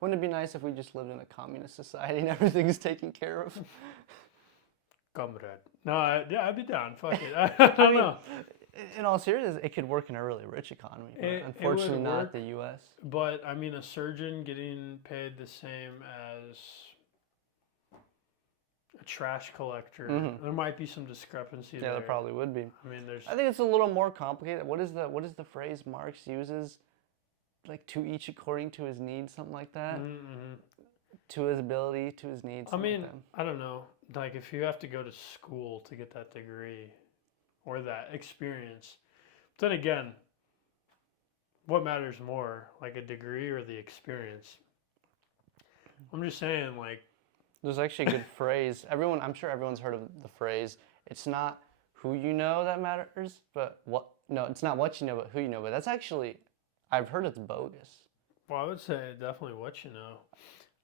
Wouldn't it be nice if we just lived in a communist society and everything's taken care of? Comrade. No, I'd be down. Fuck it. I don't know. In all seriousness, it could work in a really rich economy, but unfortunately not the U.S. But I mean, a surgeon getting paid the same as a trash collector, there might be some discrepancy there. Yeah, there probably would be. I mean, I think it's a little more complicated. What is the phrase Marx uses? Like, to each according to his needs, something like that. To his ability, to his needs. I mean, like I don't know. Like, if you have to go to school to get that degree or that experience, but then again, what matters more, like a degree or the experience? I'm just saying, like, there's actually a good phrase. I'm sure everyone's heard of the phrase. It's not who you know that matters, but what. No, it's not what you know, but who you know. But that's actually, I've heard it's bogus. Well, I would say definitely what you know.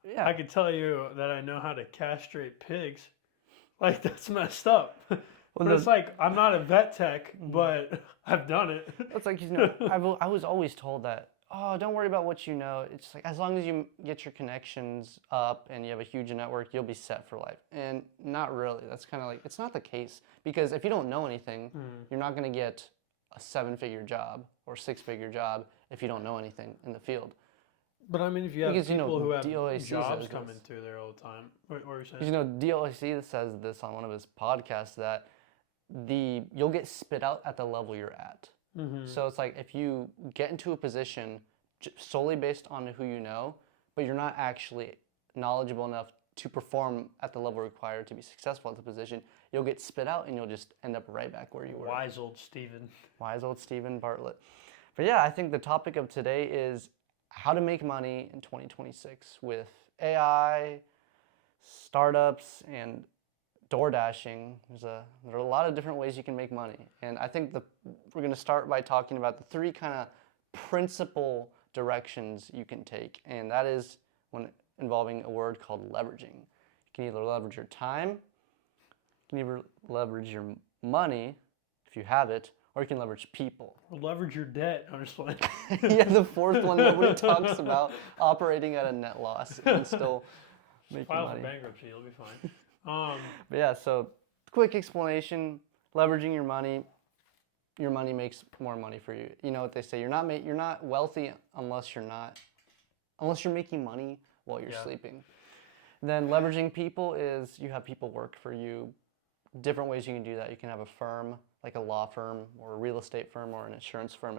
Yeah. I could tell you that I know how to castrate pigs. Like, that's messed up. But it's like, I'm not a vet tech, but I've done it. It's like, I was always told that, oh, don't worry about what you know. It's like, as long as you get your connections up and you have a huge network, you'll be set for life. And not really. That's kind of like, it's not the case. Because if you don't know anything, you're not going to get a 7-figure job or 6-figure job if you don't know anything in the field. But I mean, if you have people who have jobs coming through there all the time, what were you saying? DLAC says this on one of his podcasts, that you'll get spit out at the level you're at. So it's like, if you get into a position solely based on who you know, but you're not actually knowledgeable enough to perform at the level required to be successful at the position, you'll get spit out and you'll just end up right back where you were. Wise old Stephen Bartlett. But yeah, I think the topic of today is how to make money in 2026 with AI, startups, and door dashing. There are a lot of different ways you can make money. And I think we're going to start by talking about the 3 kind of principal directions you can take. And that is involving a word called leveraging. You can either leverage your time, you can either leverage your money, if you have it, or you can leverage people. Or leverage your debt, honestly. Yeah, the 4th one nobody talks about, operating at a net loss and still making money. File for bankruptcy, you'll be fine. But yeah, so quick explanation, leveraging your money makes more money for you. You know what they say, you're not wealthy unless you're making money while you're sleeping. Then leveraging people is you have people work for you. Different ways you can do that. You can have a firm, like a law firm or a real estate firm or an insurance firm.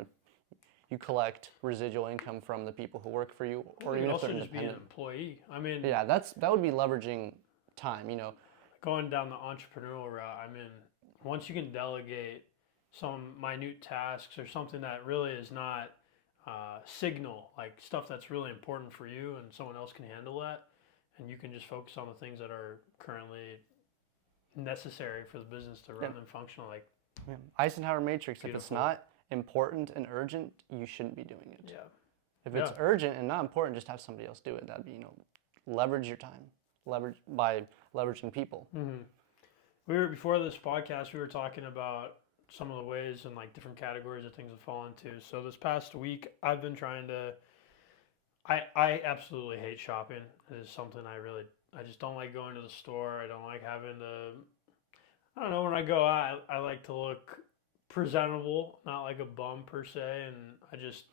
You collect residual income from the people who work for you, or even if they're independent. Be an employee. I mean, yeah, that would be leveraging time. Going down the entrepreneurial route. I mean, once you can delegate some minute tasks or something that really is not signal, like stuff that's really important for you, and someone else can handle that, and you can just focus on the things that are currently necessary for the business to run and function. Like Eisenhower matrix. Beautiful. If it's not important and urgent, you shouldn't be doing it. Yeah. If it's urgent and not important, just have somebody else do it. That'd be, leverage your time. By leveraging people. Before this podcast, we were talking about some of the ways and like different categories of things to fall into. So this past week, I've been trying to. I absolutely hate shopping. It is something I just don't like going to the store. I don't like having to. I don't know, when I go out, I like to look presentable, not like a bum per se, and I just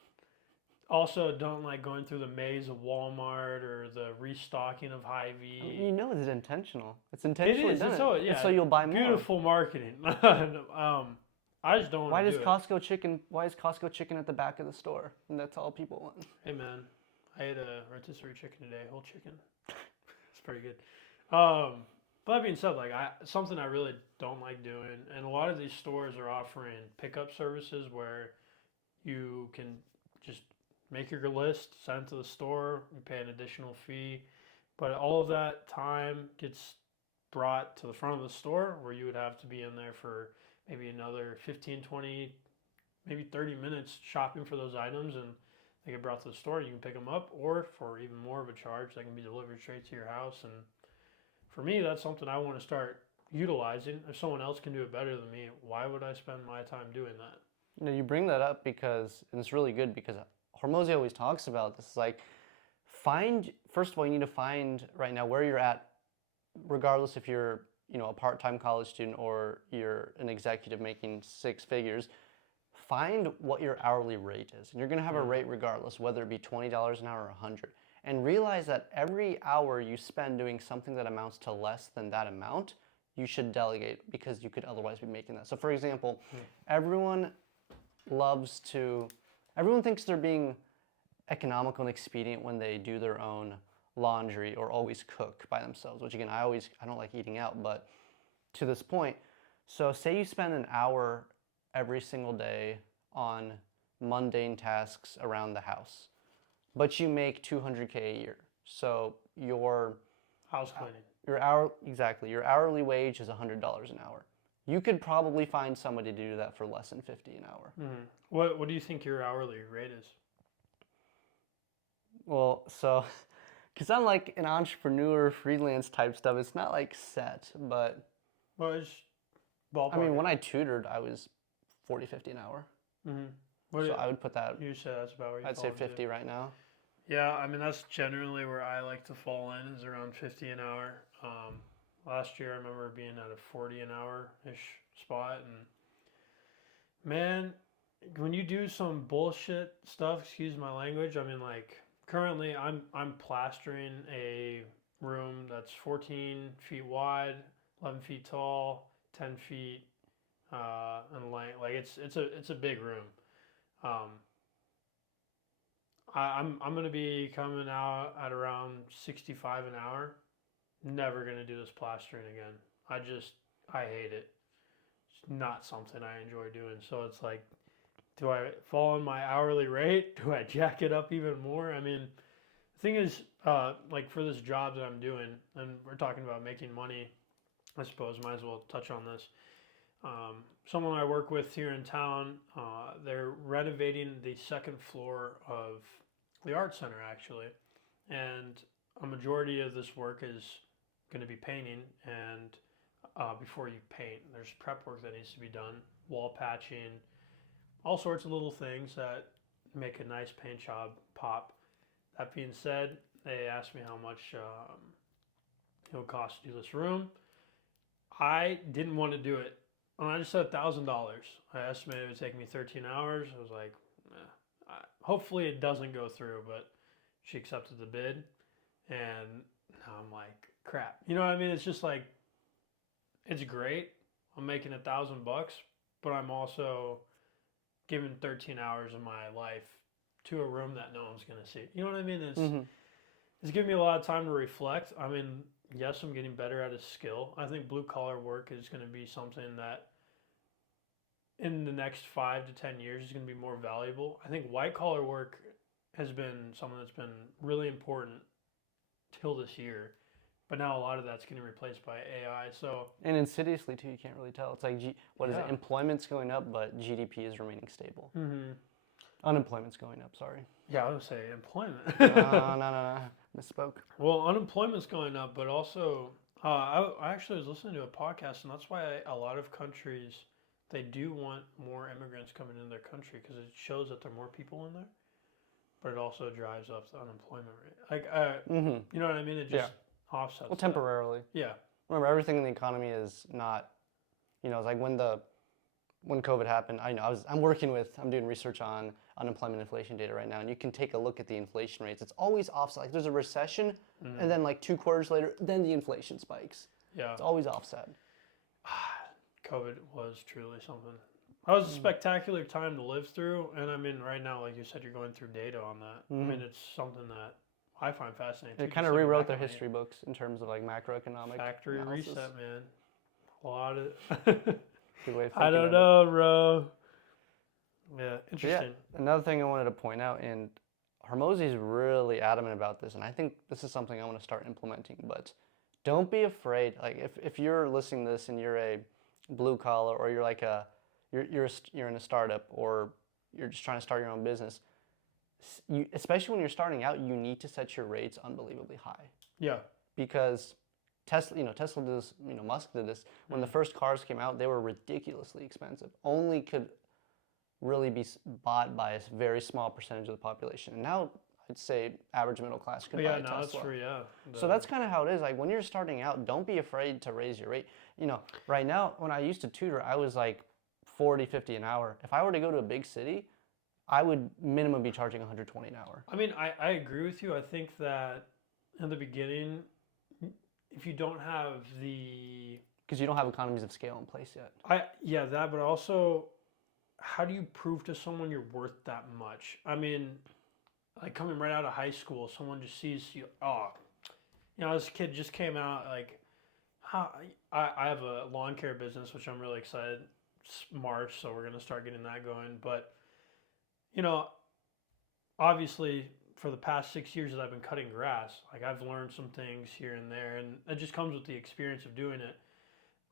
also don't like going through the maze of Walmart or the restocking of Hy-Vee. I mean, it's intentional. It's intentionally done. So you'll buy more. Beautiful marketing. I just don't want to do it. Why is Costco chicken at the back of the store? And that's all people want. Hey man, I ate a rotisserie chicken today, whole chicken. It's pretty good. But that being said, like something I really don't like doing, and a lot of these stores are offering pickup services where you can just make your list, send it to the store, you pay an additional fee, but all of that time gets brought to the front of the store where you would have to be in there for maybe another 15, 20, maybe 30 minutes shopping for those items, and they get brought to the store. You can pick them up, or for even more of a charge, they can be delivered straight to your house. And for me, that's something I want to start utilizing. If someone else can do it better than me, why would I spend my time doing that? You bring that up because, and it's really good because Hormozy always talks about this, like first of all, you need to find right now where you're at, regardless if you're, a part-time college student or you're an executive making six figures. Find what your hourly rate is. And you're going to have a rate regardless, whether it be $20 an hour or 100. And realize that every hour you spend doing something that amounts to less than that amount, you should delegate, because you could otherwise be making that. So for example, everyone thinks they're being economical and expedient when they do their own laundry or always cook by themselves, which again, I don't like eating out, but to this point, so say you spend an hour every single day on mundane tasks around the house, but you make $200K a year. So your House cleaning. your hourly wage is $100 an hour. You could probably find somebody to do that for less than $50 an hour. What do you think your hourly rate is? Well, so because I'm like an entrepreneur, freelance type stuff, it's not like set, but Well, it's ballpark. I mean, when I tutored, I was $40, $50 an hour. So I would put that. You said that's about where you I'd fall say into. 50 right now. Yeah, I mean that's generally where I like to fall in, is around 50 an hour. Last year I remember being at a 40 an hour ish spot, and man, when you do some bullshit stuff, excuse my language, I mean like currently I'm plastering a room that's 14 feet wide, 11 feet tall, 10 feet in length. Like it's a big room. I'm gonna be coming out at around 65 an hour. Never gonna do this plastering again. I hate it. It's not something I enjoy doing. So it's like, do I fall on my hourly rate? Do I jack it up even more? I mean, the thing is, like for this job that I'm doing, and we're talking about making money, I suppose might as well touch on this. Someone I work with here in town, they're renovating the second floor of the art center actually, and a majority of this work is going to be painting. And before you paint, there's prep work that needs to be done, wall patching, all sorts of little things that make a nice paint job pop. That being said, they asked me how much it would cost to do this room. I didn't want to do it, and I just said $1,000. I estimated it would take me 13 hours. I was like, hopefully it doesn't go through, but she accepted the bid, and now I'm like, crap. You know what I mean? It's just like, it's great. I'm making $1,000, but I'm also giving 13 hours of my life to a room that no one's going to see. You know what I mean? It's giving me a lot of time to reflect. I mean, yes, I'm getting better at a skill. I think blue collar work is going to be something that in the next 5 to 10 years is going to be more valuable. I think white collar work has been something that's been really important till this year, but now a lot of that's getting replaced by AI. So, and insidiously too, you can't really tell. It's like is it? Employment's going up, but GDP is remaining stable. Unemployment's going up. Sorry. Yeah, I would say employment. No, misspoke. Well, unemployment's going up, but also I actually was listening to a podcast, and that's why a lot of countries, they do want more immigrants coming into their country, because it shows that there are more people in there, but it also drives up the unemployment rate. Like, you know what I mean? It just offsets. Well, temporarily. That. Yeah. Remember, everything in the economy is not, it's like when COVID happened, I'm doing research on unemployment inflation data right now, and you can take a look at the inflation rates. It's always offset. Like there's a recession, and then like 2 quarters later, then the inflation spikes. Yeah. It's always offset. COVID was truly something. That was a spectacular time to live through, and I mean, right now, like you said, you're going through data on that. I mean, it's something that I find fascinating. It kind of rewrote their history books in terms of like macroeconomic factory analysis. reset, man. A lot of. Good way of I don't thinking know, of it. bro. Yeah, interesting. Yeah, another thing I wanted to point out, and Hormozy's really adamant about this, and I think this is something I want to start implementing, but don't be afraid. Like if you're listening to this and you're a blue collar, or you're like you're in a startup, or you're just trying to start your own business, especially when you're starting out, you need to set your rates unbelievably high. Yeah. Because Tesla did this, Musk did this. When the first cars came out, they were ridiculously expensive. Only could really be bought by a very small percentage of the population. And now I'd say average middle class can But buy yeah, a now it's Tesla. free. Yeah. So that's kind of how it is. Like when you're starting out, don't be afraid to raise your rate. You know, right now, when I used to tutor, I was like 40, 50 an hour. If I were to go to a big city, I would minimum be charging 120 an hour. I mean, I agree with you. I think that in the beginning, if you don't have the Because you don't have economies of scale in place yet. yeah, that, but also, how do you prove to someone you're worth that much? I mean, like coming right out of high school, someone just sees you. Oh, you know, this kid just came out. Like, how I have a lawn care business, which I'm really excited. It's March, so we're gonna start getting that going. But you know, obviously, for the past 6 years that I've been cutting grass, like I've learned some things here and there, and it just comes with the experience of doing it.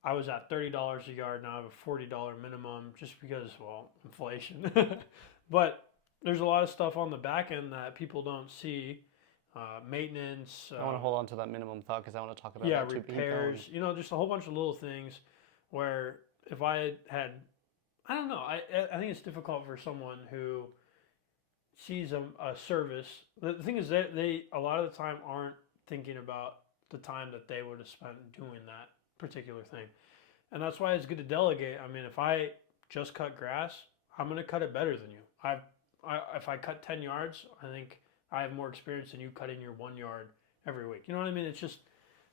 I was at $30 a yard. Now I have a $40 minimum, just because, well, inflation. But there's a lot of stuff on the back end that people don't see. Maintenance. I want to hold on to that minimum thought because I want to talk about Yeah, that too. repairs. You know, just a whole bunch of little things where if I had, I don't know. I think it's difficult for someone who sees a service. The thing is that they a lot of the time aren't thinking about the time that they would have spent doing that particular thing. And that's why it's good to delegate. I mean, if I just cut grass, I'm going to cut it better than you. If I cut 10 yards, I think I have more experience than you cutting your 1 yard every week. You know what I mean? It's just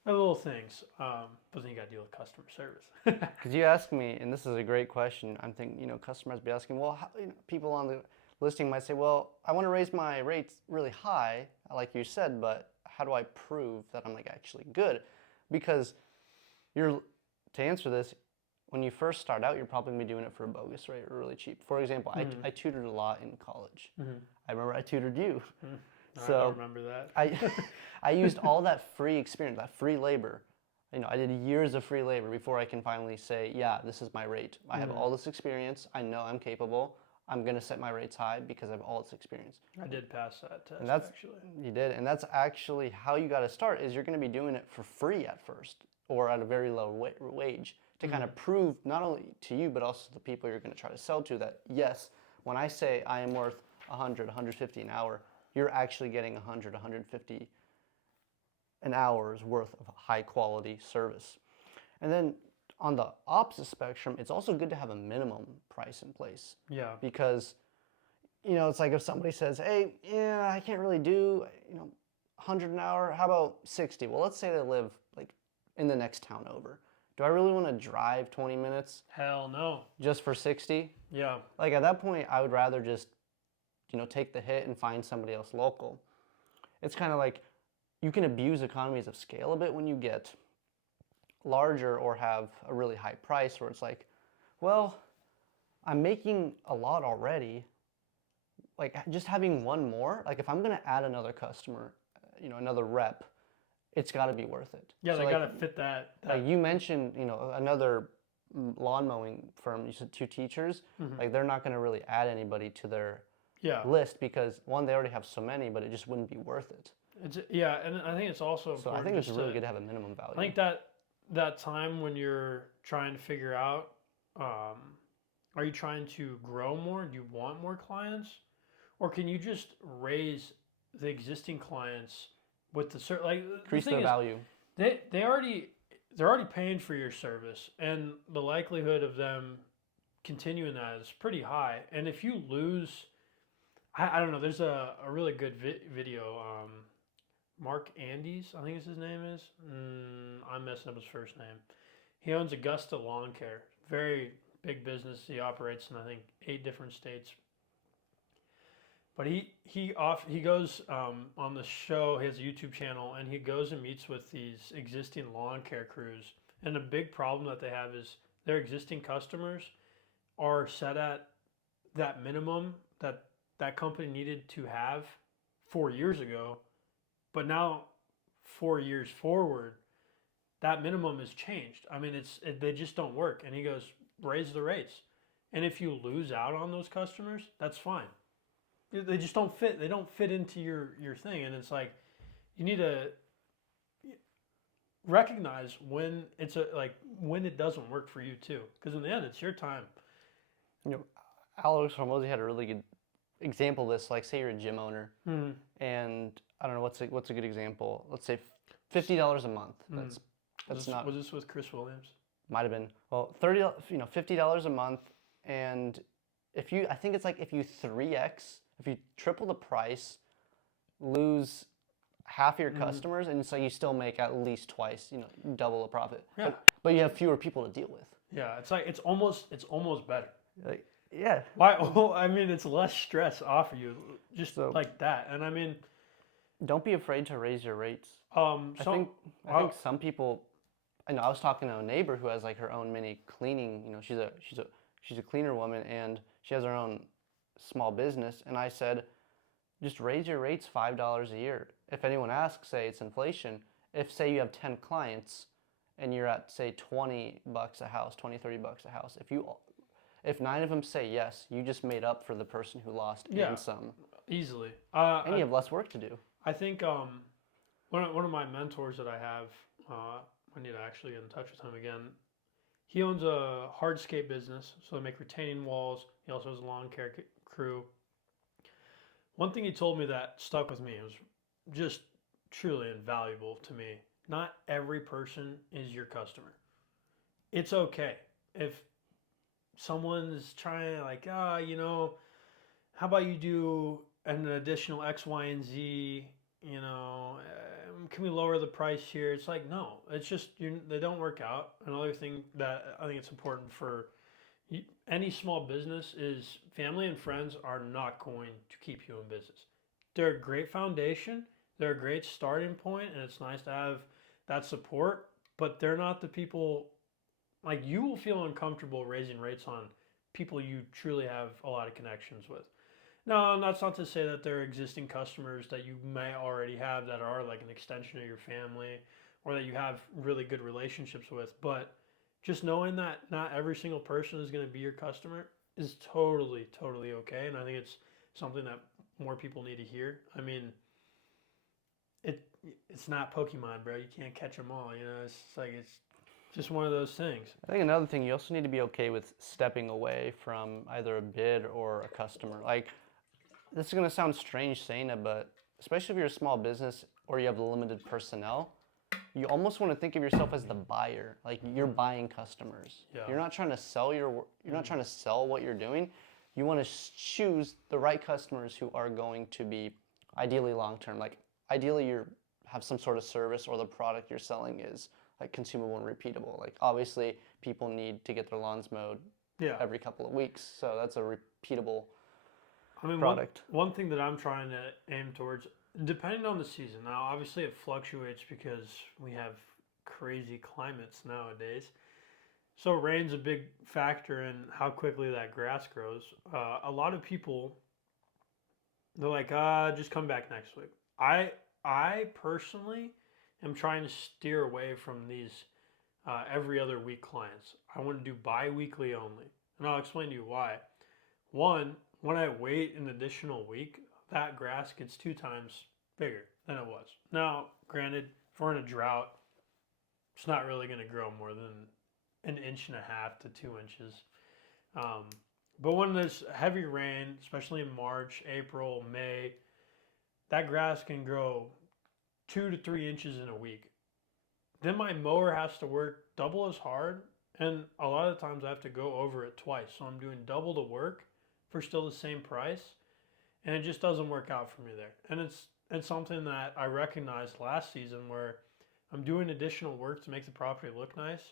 little things. But then you got to deal with customer service. Because you ask me, and this is a great question. I'm thinking, customers be asking, well, how, people on the listing might say, well, I want to raise my rates really high, like you said, but how do I prove that I'm like actually good? Because to answer this, when you first start out, you're probably going to be doing it for a bogus rate or really cheap. For example, I tutored a lot in college. I remember I tutored you. So I don't remember that. I used all that free experience, that free labor. I did years of free labor before I can finally say, yeah, this is my rate. I have all this experience. I know I'm capable. I'm going to set my rates high because I have all this experience. I did pass that test, and that's, actually. You did. And that's actually how you got to start is you're going to be doing it for free at first or at a very low wage to kind of prove not only to you, but also to the people you're going to try to sell to that, yes, when I say I am worth 100, 150 an hour, you're actually getting 100, 150 an hour's worth of high quality service. And then on the opposite spectrum, it's also good to have a minimum price in place. Yeah. Because, it's like if somebody says, hey, yeah, I can't really do, 100 an hour, how about 60? Well, let's say they live like in the next town over. Do I really want to drive 20 minutes? Hell no. Just for 60? Yeah. Like at that point, I would rather just, take the hit and find somebody else local. It's kind of like you can abuse economies of scale a bit when you get larger or have a really high price where it's like, well, I'm making a lot already. Like just having one more, like if I'm going to add another customer, another rep, it's got to be worth it. Yeah, so they got to fit that. Like you mentioned, another lawn mowing firm, you said 2 teachers, like they're not going to really add anybody to their list because one, they already have so many, but it just wouldn't be worth it. And I think it's also important. So I think it's really good to have a minimum value. I think that time when you're trying to figure out, are you trying to grow more? Do you want more clients? Or can you just raise the existing clients with the certain, like, increase their value? They're already paying for your service, and the likelihood of them continuing that is pretty high. And if you lose, I don't know, there's a really good video, Mark Andes, I think his name is. I'm messing up his first name. He owns Augusta Lawn Care. Very big business. He operates in, I think, 8 different states. But he goes on the show, he has a YouTube channel, and he goes and meets with these existing lawn care crews. And the big problem that they have is their existing customers are set at that minimum that company needed to have 4 years ago. But now, 4 years forward, that minimum has changed. I mean, they just don't work. And he goes, raise the rates. And if you lose out on those customers, that's fine. They just don't fit. They don't fit into your thing. And it's like, you need to recognize when when it doesn't work for you too. Because in the end, it's your time. Alex Hormozy had a really good example of this. Like, say you're a gym owner and I don't know what's a good example. Let's say $50 a month. Mm. That's not Was this with Chris Williams? might have been well $50 a month, and I think it's like if you 3x, if you triple the price, lose half your customers, and so you still make at least twice, double the profit. Yeah. But you have fewer people to deal with. Yeah, it's like it's almost better. Like, yeah. Why? Oh, I mean, it's less stress off of you, just So- like that. And I mean, Don't be afraid to raise your rates. so I think some people. I know I was talking to a neighbor who has like her own mini cleaning. She's a cleaner woman, and she has her own small business. And I said, just raise your rates $5 a year. If anyone asks, say it's inflation. If say you have 10 clients, and you're at say $20 a house, $30 a house. If 9 of them say yes, you just made up for the person who lost and some. easily. And you have less work to do. I think one of my mentors that I have, I need to actually get in touch with him again. He owns a hardscape business, so they make retaining walls. He also has a lawn care crew. One thing he told me that stuck with me, it was just truly invaluable to me. Not every person is your customer. It's okay if someone's trying like, how about you do an additional X, Y, and Z, can we lower the price here? It's like, no, it's just, they don't work out. Another thing that I think it's important for any small business is family and friends are not going to keep you in business. They're a great foundation. They're a great starting point, and it's nice to have that support, but they're not the people, like you will feel uncomfortable raising rates on people you truly have a lot of connections with. No, that's not to say that there are existing customers that you may already have that are like an extension of your family or that you have really good relationships with, but just knowing that not every single person is going to be your customer is totally, totally okay. And I think it's something that more people need to hear. I mean, it's not Pokemon, bro. You can't catch them all. It's just one of those things. I think another thing, you also need to be okay with stepping away from either a bid or a customer. Like, this is going to sound strange saying it, but especially if you're a small business or you have limited personnel, you almost want to think of yourself as the buyer. Like, you're buying customers. Yeah. You're not trying to sell you're not trying to sell what you're doing. You want to choose the right customers who are going to be ideally long-term. Like, ideally you have some sort of service or the product you're selling is like consumable and repeatable. Like, obviously people need to get their lawns mowed every couple of weeks, so that's a repeatable product. One thing that I'm trying to aim towards, depending on the season. Now, obviously it fluctuates because we have crazy climates nowadays. So rain's a big factor in how quickly that grass grows. A lot of people, they're like, just come back next week. I personally am trying to steer away from these every other week clients. I want to do bi-weekly only. And I'll explain to you why. One, when I wait an additional week, that grass gets 2 times bigger than it was. Now, granted, if we're in a drought, it's not really going to grow more than 1.5 inches to 2 inches. But when there's heavy rain, especially in March, April, May, that grass can grow 2 to 3 inches in a week. Then my mower has to work double as hard, and a lot of the times I have to go over it twice. So I'm doing double the work for still the same price, and it just doesn't work out for me there. And it's something that I recognized last season where I'm doing additional work to make the property look nice,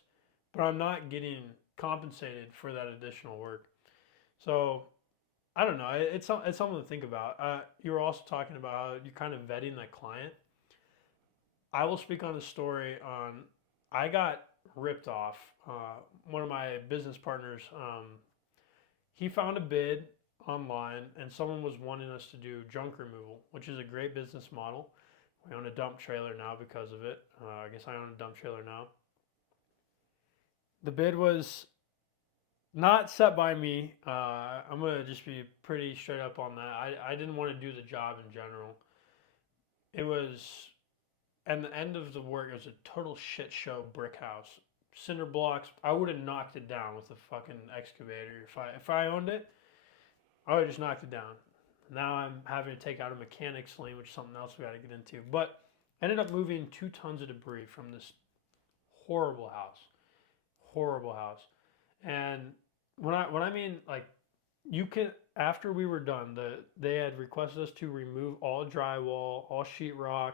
but I'm not getting compensated for that additional work. So I don't know. It's something to think about. You were also talking about how you're kind of vetting that client. I will speak on a story on, I got ripped off. One of my business partners, he found a bid online and someone was wanting us to do junk removal, which is a great business model. We own a dump trailer now because of it. I guess I own a dump trailer now. The bid was not set by me. I'm going to just be pretty straight up on that. I didn't want to do the job in general. It was, and the end of the work, it was a total shit show brick house. Cinder blocks. I would have knocked it down with a fucking excavator. If I owned it, I would have just knocked it down. Now I'm having to take out a mechanics lane, which is something else we got to get into. But I ended up moving 2 tons of debris from this horrible house. And when I mean like you can after we were done, they had requested us to remove all drywall, all sheetrock,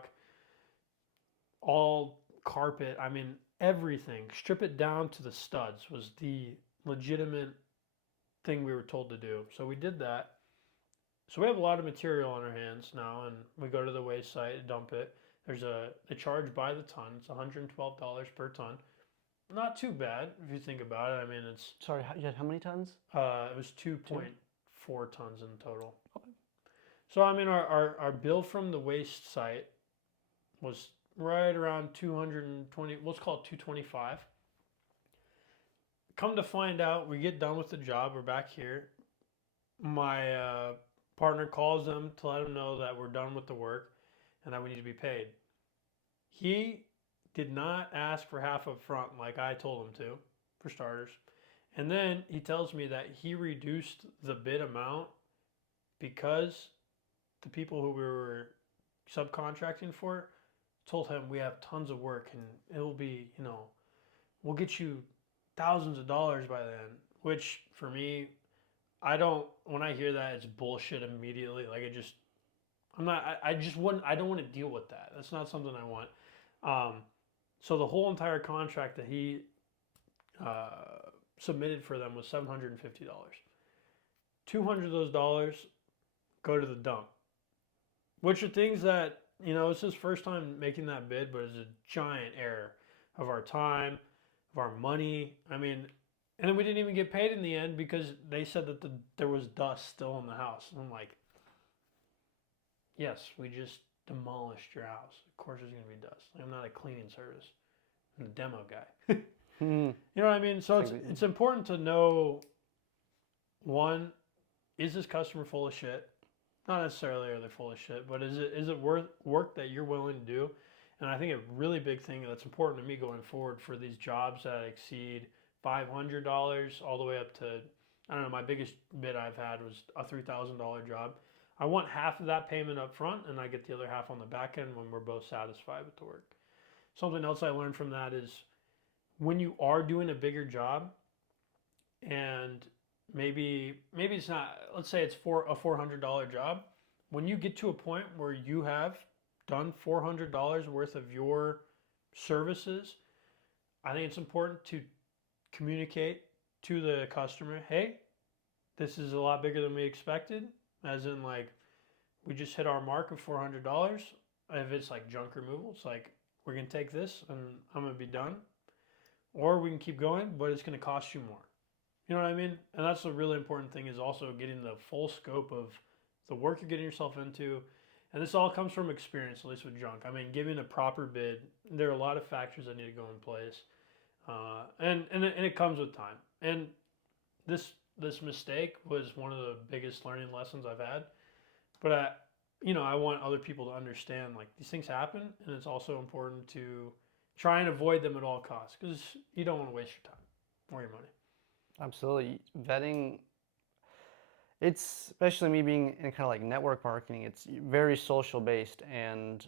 all carpet. I mean everything. Strip it down to the studs was the legitimate thing we were told to do. So we did that. So we have a lot of material on our hands now, and we go to the waste site, dump it. They charge by the ton. It's $112 per ton. Not too bad if you think about it. I mean, it's Sorry, you had how many tons? it was 2.4 tons in total. Okay. So I mean, our bill from the waste site was right around 220. Let's call it 225. Come to find out, we get done with the job. We're back here. My partner calls them to let them know that we're done with the work and that we need to be paid. He did not ask for half up front like I told him to, for starters. And then he tells me that he reduced the bid amount because the people who we were subcontracting for told him we have tons of work and it will be, we'll get you thousands of dollars by then. Which for me, when I hear that, it's bullshit immediately. Like I don't want to deal with that. That's not something I want. So the whole entire contract that he submitted for them was $750. 200 of those dollars go to the dump, which are things that, it's his first time making that bid, but it's a giant error of our time, of our money. I mean, and then we didn't even get paid in the end because they said that there was dust still in the house. And I'm like, yes, we just demolished your house. Of course there's going to be dust. I'm not a cleaning service. I'm a demo guy. You know what I mean? So it's important to know, one, is this customer full of shit? Not necessarily are they full of shit, but is it worth work that you're willing to do? And I think a really big thing that's important to me going forward for these jobs that exceed $500 all the way up to, I don't know, my biggest bid I've had was a $3,000 job. I want half of that payment up front and I get the other half on the back end when we're both satisfied with the work. Something else I learned from that is when you are doing a bigger job and maybe it's not, let's say it's for a $400 job, when you get to a point where you have done $400 worth of your services, I think it's important to communicate to the customer, hey, this is a lot bigger than we expected, as in like we just hit our mark of $400. If it's like junk removal, it's like we're gonna take this and I'm gonna be done, or we can keep going, but it's gonna cost you more. You know what I mean? And that's a really important thing, is also getting the full scope of the work you're getting yourself into. And this all comes from experience, at least with junk. I mean, giving a proper bid, there are a lot of factors that need to go in place. And it comes with time. And this mistake was one of the biggest learning lessons I've had. But I want other people to understand, like, these things happen, and it's also important to try and avoid them at all costs, because you don't want to waste your time or your money. Absolutely. Vetting, it's, especially me being in kind of like network marketing, it's very social based. And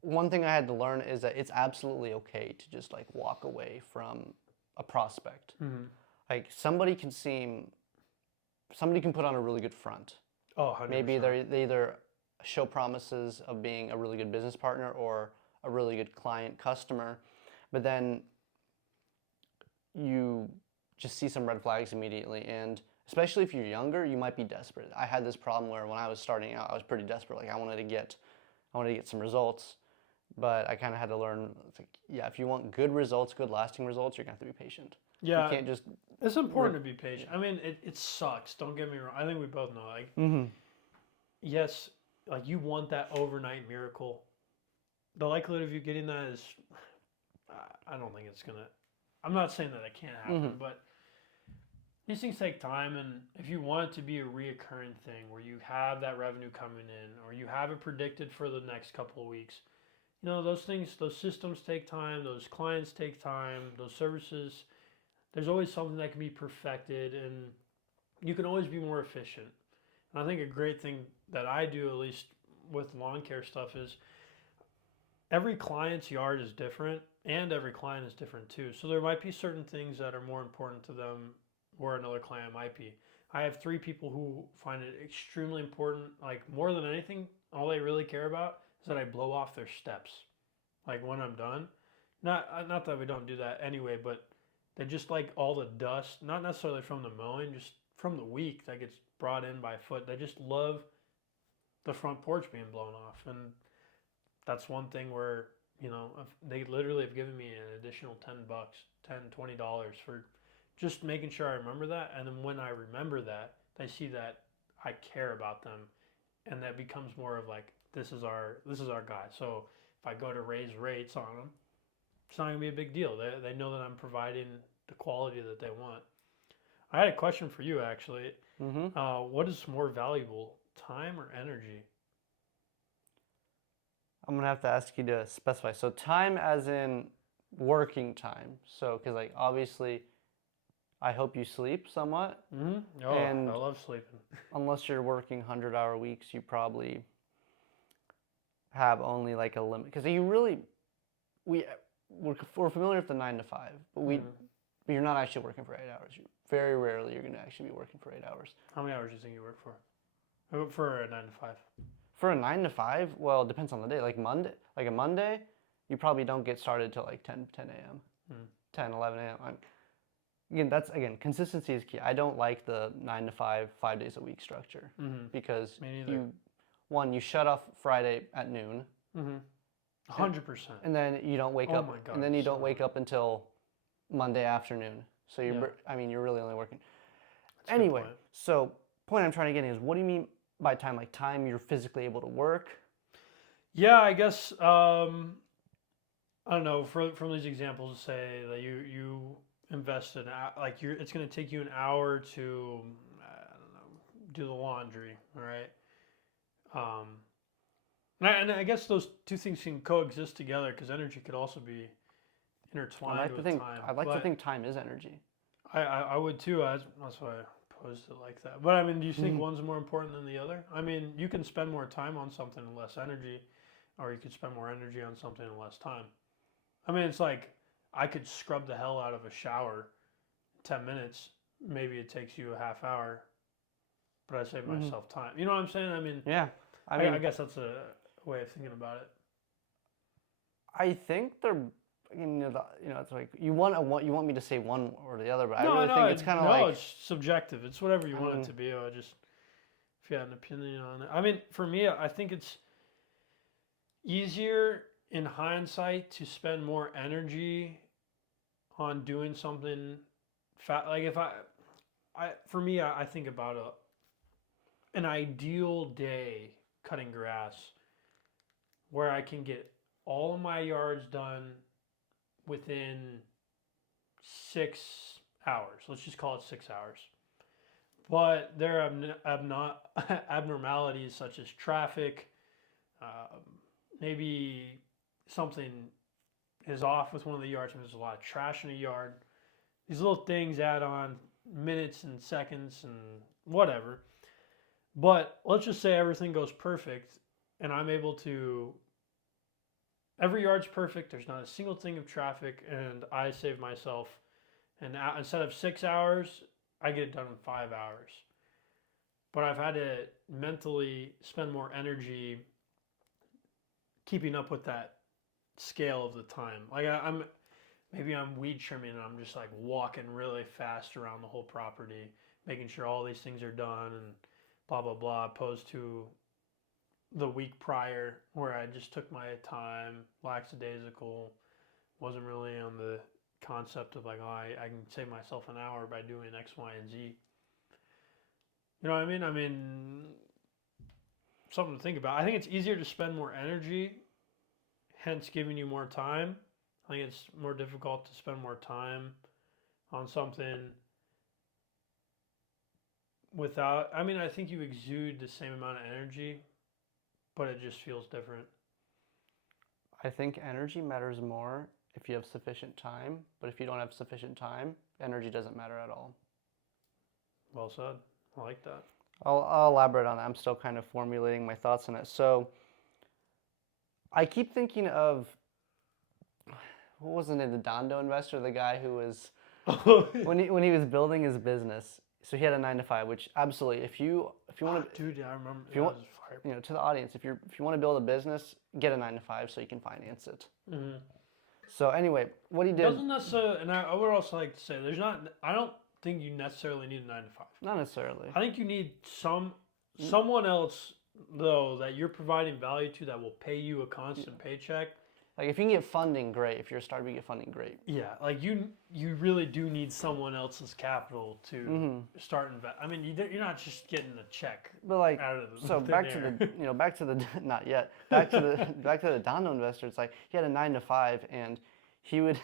one thing I had to learn is that it's absolutely okay to just like walk away from a prospect. Mm-hmm. Like somebody can put on a really good front. Oh, 100%. Maybe they either show promises of being a really good business partner or a really good client customer, but then you just see some red flags immediately. And especially if you're younger, you might be desperate. I had this problem where when I was starting out, I was pretty desperate. Like I wanted to get some results, but I kind of had to learn, like, yeah, if you want good results, good lasting results, you're gonna have to be patient. Yeah, you can't just. It's important to be patient. I mean, it sucks. Don't get me wrong. I think we both know. Like, yes, like you want that overnight miracle. The likelihood of you getting that is, I don't think it's gonna. I'm not saying that it can't happen, but these things take time, and if you want it to be a reoccurring thing where you have that revenue coming in, or you have it predicted for the next couple of weeks, those things, those systems take time, those clients take time, those services, there's always something that can be perfected, and you can always be more efficient. And I think a great thing that I do, at least with lawn care stuff, is every client's yard is different and every client is different too. So there might be certain things that are more important to them where another client might be. I have 3 people who find it extremely important, like more than anything, all they really care about is that I blow off their steps. Like when I'm done. Not that we don't do that anyway, but they just like all the dust, not necessarily from the mowing, just from the week that gets brought in by foot. They just love the front porch being blown off. And that's one thing where, they literally have given me an additional $10, $20 for just making sure I remember that. And then when I remember that, they see that I care about them, and that becomes more of like, this is our guy. So if I go to raise rates on them, it's not gonna be a big deal. They know that I'm providing the quality that they want. I had a question for you actually. What is more valuable, time or energy? I'm gonna have to ask you to specify. So time as in working time. So, because like obviously, I hope you sleep somewhat. Oh, And I love sleeping. unless you're working 100-hour weeks, you probably have only like a limit. Because we're familiar with the 9 to 5, but you're not actually working for 8 hours. Very rarely you're gonna actually be working for 8 hours. How many hours do you think you work for? I work for a 9 to 5. For a 9 to 5, well, it depends on the day. Like a Monday, you probably don't get started till like 10 a.m., 10, 11 a.m. Again, consistency is key. I don't like the 9 to 5, 5 days a week structure because you shut off Friday at noon. 100%. And then you don't wake up. My God, and then you don't wake up until Monday afternoon. So you're really only working. Anyway, so point I'm trying to get is, what do you mean by time? Like time you're physically able to work? Yeah, I guess I don't know. From these examples, say that you invested like it's going to take you an hour to do the laundry, all right? And I guess those two things can coexist together because energy could also be intertwined with time. I'd like to think time is energy. I would too. That's why I posed it like that. But I mean, do you think one's more important than the other? I mean, you can spend more time on something and less energy, or you could spend more energy on something and less time. I mean, it's like I could scrub the hell out of a shower in 10 minutes. Maybe it takes you a half hour, but I save myself time. You know what I'm saying? I mean, yeah. I guess that's a way of thinking about it. I think they're, it's like you want me to say one or the other, but I really think it's kind of like, it's subjective. It's whatever you want it to be. If you had an opinion on it. I mean, for me, I think it's easier in hindsight to spend more energy on doing something like if for me, I think about an ideal day cutting grass where I can get all of my yards done within 6 hours. Let's just call it 6 hours. But there are abnormalities such as traffic, maybe something is off with one of the yards, and there's a lot of trash in a yard. These little things add on minutes and seconds and whatever. But let's just say everything goes perfect and I'm able to, every yard's perfect, there's not a single thing of traffic, and I save myself, and instead of 6 hours, I get it done in 5 hours. But I've had to mentally spend more energy keeping up with that scale of the time. Like I'm weed trimming and I'm just like walking really fast around the whole property, making sure all these things are done and blah, blah, blah, opposed to the week prior where I just took my time, lackadaisical, wasn't really on the concept of like, oh, I can save myself an hour by doing X, Y, and Z. You know what I mean? I mean, something to think about. I think it's easier to spend more energy, hence giving you more time. I think it's more difficult to spend more time on something without, I mean, I think you exude the same amount of energy, but it just feels different. I think energy matters more if you have sufficient time, but if you don't have sufficient time, energy doesn't matter at all. Well said. I like that. I'll elaborate on that. I'm still kind of formulating my thoughts on it. So I keep thinking of what was the name? The Dhandho investor, the guy who was when he was building his business. So he had a 9 to 5, which absolutely, if you want to, Dude, I remember. if you want, to the audience, if you want to build a business, get a 9 to 5 so you can finance it. Mm-hmm. So anyway, what he did Doesn't necessarily, and I would also like to say, I don't think you necessarily need a 9 to 5. not necessarily. I think you need someone else though that you're providing value to that will pay you a constant paycheck. Like if you can get funding, great. If you're a startup, you get funding, great. Yeah, like you really do need someone else's capital to start invest. I mean, you're not just getting a check. But like, out of so back to the back to the not yet back to the back to the Dhandho investor. It's like he had a 9 to 5, and he would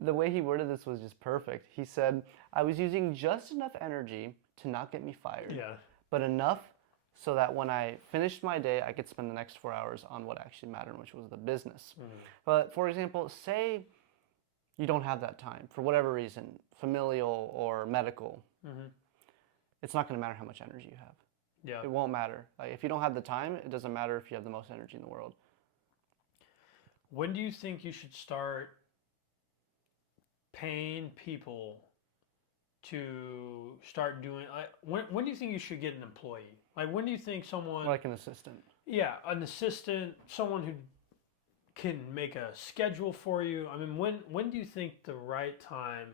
the way he worded this was just perfect. He said, "I was using just enough energy to not get me fired, Yeah. but enough so that when I finished my day, I could spend the next 4 hours on what actually mattered, which was the business." But for example, say you don't have that time for whatever reason, familial or medical. It's not going to matter how much energy you have. Yeah. It won't matter. Like if you don't have the time, it doesn't matter if you have the most energy in the world. When do you think you should start paying people to start doing? When do you think you should get an employee? Like when do you think someone Like an assistant. Yeah, an assistant, someone who can make a schedule for you. I mean, when do you think the right time?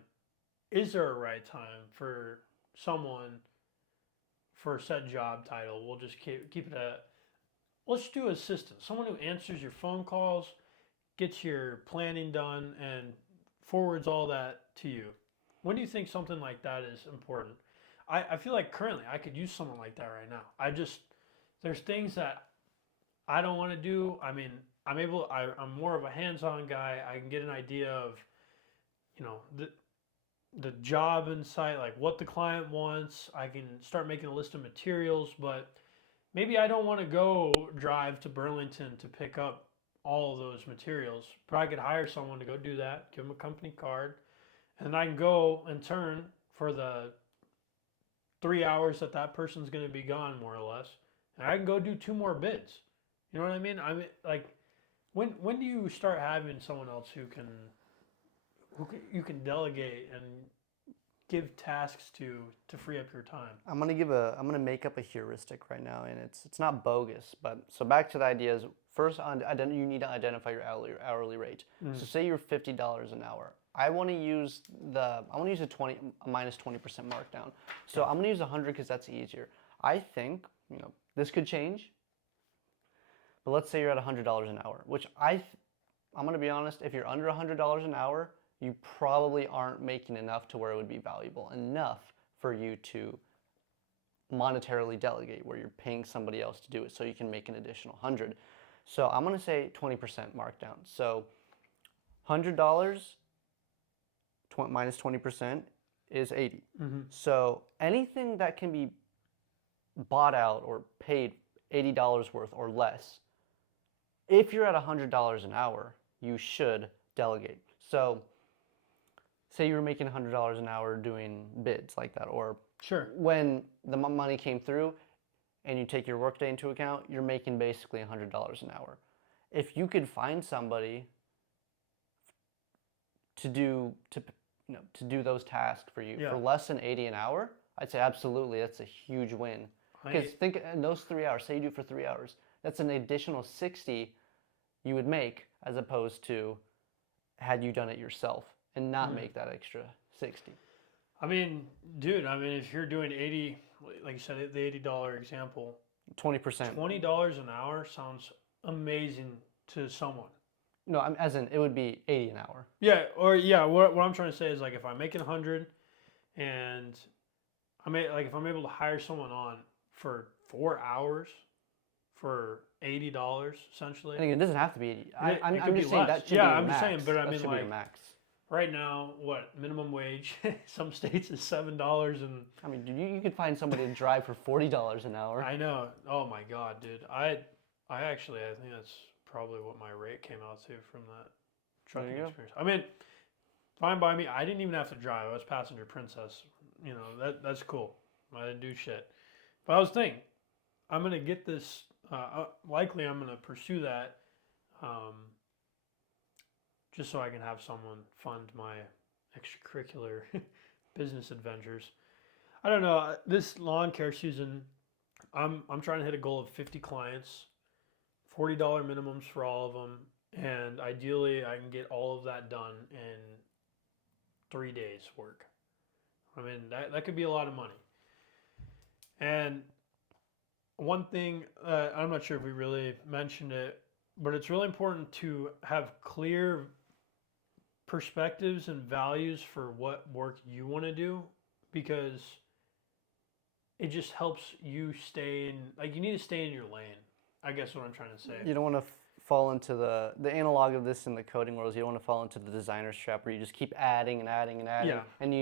Is there a right time for someone for said job title? We'll just keep it a. Let's do assistant. Someone who answers your phone calls, gets your planning done, and forwards all that to you. When do you think something like that is important? I feel like currently I could use someone like that right now. There's things that I don't want to do. I mean, I'm more of a hands-on guy. I can get an idea of, the job in sight, like what the client wants. I can start making a list of materials, but maybe I don't want to go drive to Burlington to pick up all of those materials. But I could hire someone to go do that, give them a company card, and then I can go and turn for the 3 hours that person's going to be gone, more or less. And I can go do 2 more bids. You know what I mean? I mean, like, when do you start having someone else who you can delegate and give tasks to free up your time? I'm gonna make up a heuristic right now, and it's not bogus, but so back to the idea is first you need to identify your hourly rate. So say you're $50 an hour. I want to use a minus 20% markdown. So I'm gonna use 100 because that's easier. I think this could change, but let's say you're at $100 an hour, which I'm gonna be honest. If you're under $100 an hour, you probably aren't making enough to where it would be valuable enough for you to monetarily delegate, where you're paying somebody else to do it so you can make an additional 100. So I'm going to say 20% markdown. So $100 minus 20% is 80. So anything that can be bought out or paid $80 worth or less, if you're at $100 an hour, you should delegate. So say you were making $100 an hour doing bids like that, or when the money came through and you take your workday into account, you're making basically $100 an hour. If you could find somebody to do those tasks for you for less than 80 an hour, I'd say absolutely that's a huge win. Because think in those 3 hours, say you do it for 3 hours, that's an additional 60 you would make as opposed to had you done it yourself and not make that extra 60. I mean, dude, if you're doing 80, like you said, the $80 example, 20%. $20 an hour sounds amazing to someone. No, as in it would be 80 an hour. Yeah, what I'm trying to say is like if I'm making 100 and if I'm able to hire someone on for 4 hours for $80 essentially. I think it doesn't have to be 80. I'm just saying that should be I'm your just max. saying, but I that mean should be your max. Right now, what minimum wage? Some states is $7, and I mean, dude, you could find somebody to drive for $40 an hour. I know. Oh my God, dude. I think that's probably what my rate came out to from that trucking experience. I mean, fine by me. I didn't even have to drive. I was passenger princess. That's cool. I didn't do shit. But I was thinking, I'm gonna get this. Likely, I'm gonna pursue that, um, just so I can have someone fund my extracurricular business adventures. I don't know. This lawn care season, I'm trying to hit a goal of 50 clients, $40 minimums for all of them, and ideally I can get all of that done in 3 days work. I mean that could be a lot of money. And one thing, I'm not sure if we really mentioned it, but it's really important to have clear perspectives and values for what work you want to do, because it just helps you stay in, like, you need to stay in your lane. I guess what I'm trying to say. You don't want to fall into the analog of this in the coding world is you don't want to fall into the designer's trap where you just keep adding and adding and adding, Yeah. and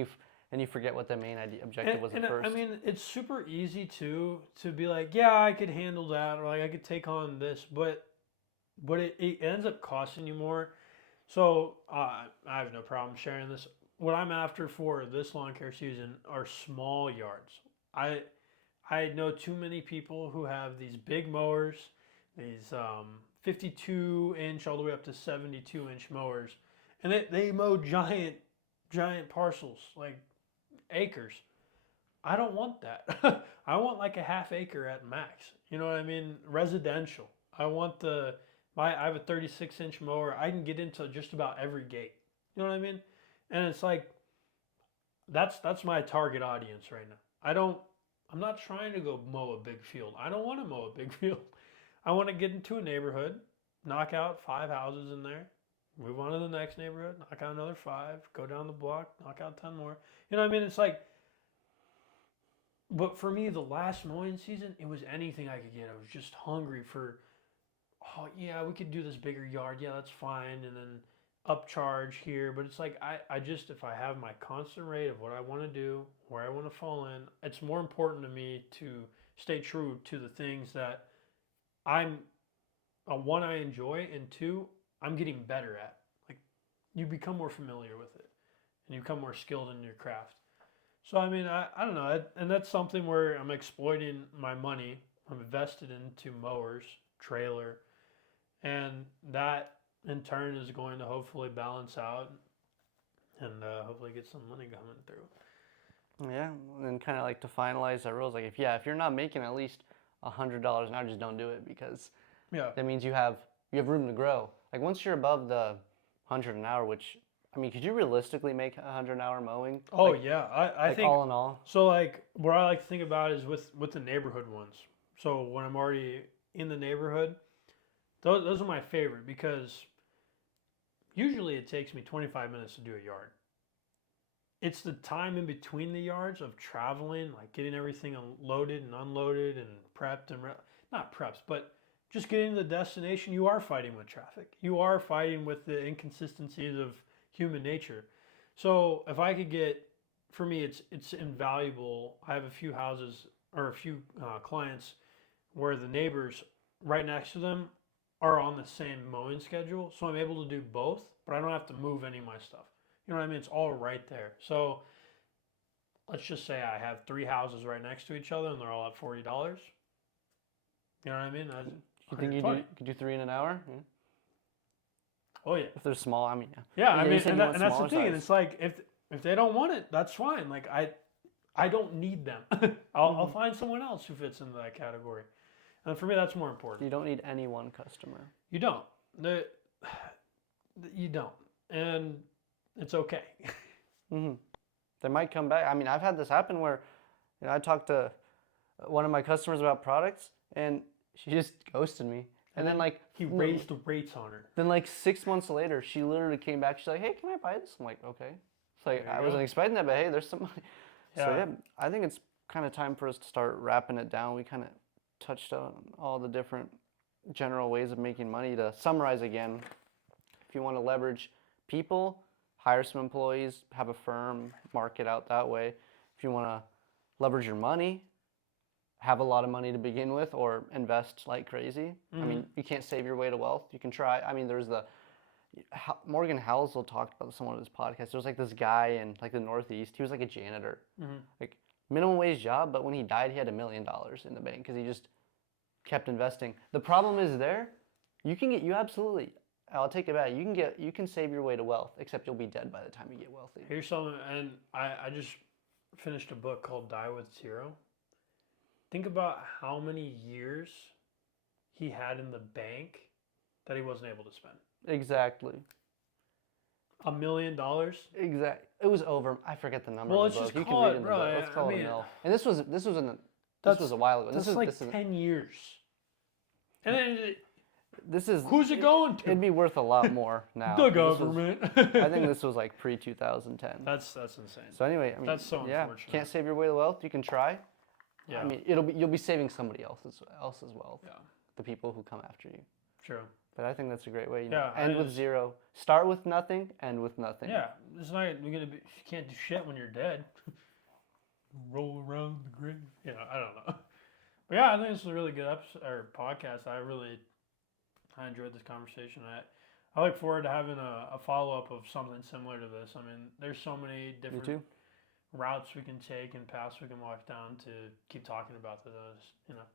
you forget what the main objective was at first. I mean, it's super easy to be like, yeah, I could handle that, or like I could take on this, but it ends up costing you more. So I have no problem sharing this. What I'm after for this lawn care season are small yards. I know too many people who have these big mowers, these 52-inch all the way up to 72-inch mowers, and they mow giant parcels, like acres. I don't want that. I want like a half acre at max. You know what I mean? Residential. I want I have a 36-inch mower. I can get into just about every gate. You know what I mean? And it's like that's my target audience right now. I'm not trying to go mow a big field. I don't want to mow a big field. I want to get into a neighborhood, knock out 5 houses in there, move on to the next neighborhood, knock out another 5, go down the block, knock out 10 more. You know what I mean? It's like, but for me, the last mowing season, it was anything I could get. I was just hungry for, oh yeah, we could do this bigger yard. Yeah, that's fine. And then upcharge here. But it's like, I just, if I have my constant rate of what I want to do, where I want to fall in, it's more important to me to stay true to the things that one, I enjoy, and two, I'm getting better at. Like, you become more familiar with it and you become more skilled in your craft. So, I mean, I don't know. And that's something where I'm exploiting my money. I'm invested into mowers, trailer, and that in turn is going to hopefully balance out and hopefully get some money coming through. Yeah, and kind of like to finalize our rules, like if you're not making at least $100 an hour, just don't do it, because Yeah. that means you have room to grow. Like once you're above the 100 an hour, which I mean, could you realistically make 100 an hour mowing? Oh like, yeah, I like think all in all. so. Like what I like to think about is with the neighborhood ones. So when I'm already in the neighborhood, those are my favorite, because usually it takes me 25 minutes to do a yard. It's the time in between the yards of traveling, like getting everything loaded and unloaded and prepped and not prepped, but just getting to the destination. You are fighting with traffic. You are fighting with the inconsistencies of human nature. So if I could get, for me, it's invaluable. I have a few houses or a few clients where the neighbors right next to them are on the same mowing schedule, so I'm able to do both, but I don't have to move any of my stuff. You know what I mean? It's all right there. So let's just say I have 3 houses right next to each other and they're all at $40. You know what I mean? You think you could do 3 in an hour? Yeah. Oh yeah. If they're small, I mean, yeah. Yeah, Yeah, I you mean, said and, you want and that's the smaller thing. And size. it's like if they don't want it, that's fine. Like I don't need them. I'll find someone else who fits into that category. And for me, that's more important. You don't need any one customer. You don't. You don't, and it's okay. They might come back. I mean, I've had this happen where, I talked to one of my customers about products, and she just ghosted me. And then like He raised the rates on her. Then like 6 months later, she literally came back. She's like, "Hey, can I buy this?" I'm like, "Okay." It's like There you I wasn't go. expecting that, but hey, there's some money. So Yeah. yeah, I think it's kind of time for us to start wrapping it down. We kind of touched on all the different general ways of making money. To summarize again, if you want to leverage people, hire some employees, have a firm, market out that way. If you want to leverage your money, have a lot of money to begin with, or invest like crazy. I mean, you can't save your way to wealth. You can try. I mean, there's Morgan Housel talked about this on one of his podcasts. There was like this guy in like the Northeast. He was like a janitor. Like minimum wage job, but when he died, he had $1 million in the bank because he just kept investing. The problem is you absolutely, I'll take it back. You can save your way to wealth, except you'll be dead by the time you get wealthy. Here's something, and I just finished a book called Die with Zero. Think about how many years he had in the bank that he wasn't able to spend. Exactly. $1 million? Exactly. It was over. I forget the number. Well, of the let's book. just You call can read it, in the bro. book. Let's call it a mill. And this was a while ago. That's This is 10 years. And then this is who's it going to? It'd be worth a lot more now. The government. I think this was like pre-2010. That's insane. So anyway, I mean, That's so unfortunate. Can't save your way to wealth. You can try. Yeah. I mean, you'll be saving somebody else's wealth. Yeah. The people who come after you. True. But I think that's a great way. Yeah, With zero. Start with nothing. End with nothing. Yeah. It's not gonna be. You can't do shit when you're dead. Roll around the grave. You know, I don't know. But yeah, I think this was a really good episode or podcast. I enjoyed this conversation. I look forward to having a follow up of something similar to this. I mean, there's so many different routes we can take and paths we can walk down to keep talking about those. You know.